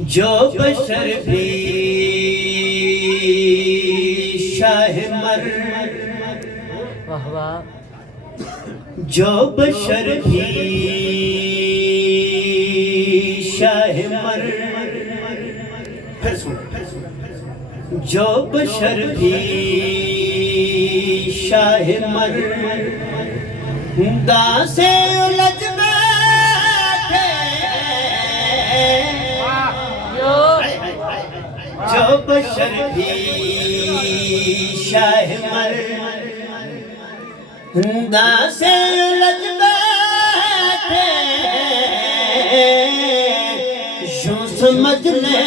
जो बशर भी शाह मर, वाह वाह। जो बशर भी शाह मर, फिर सुन, जो बशर भी शाह मर, दासे उलझ बैठे, जो बशर भी शाह मर, दासे उलझ बैठे, यूं समझ ले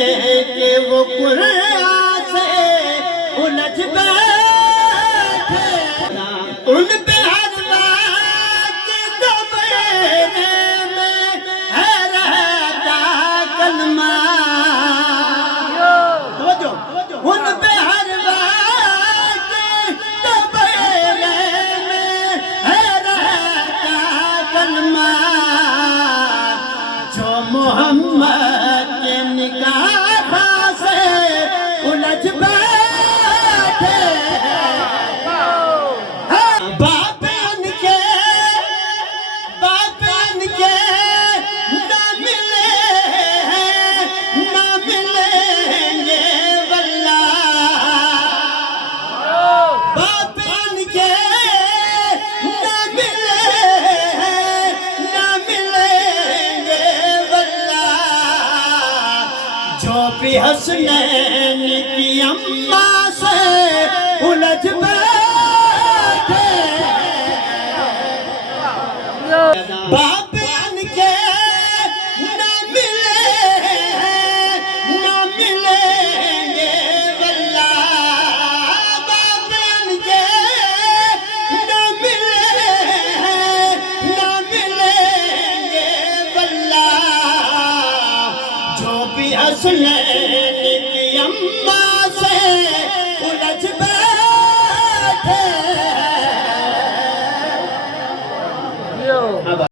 कि वो कुरान से उलझ बैठे, उन पे हर बात दबेरे में है रहता कलमा, उन पे हर बात दबेरे में है रहता कलमा, जो मोहम्मद के निगाह से उलझ बैठे, बाप इनके ना मिले हैं, ना मिलेंगे वल्लाह, बाप इनके ना मिले हैं, ना मिलेंगे वल्लाह, जो भी हसनैन की अम्मा से उलझ बैठे, बाप इनके ना मिले हैं, ना मिलेंगे वल्लाह, बाप इनके ना मिले हैं, ना मिलेंगे वल्लाह, जो भी हसनैन की अम्मा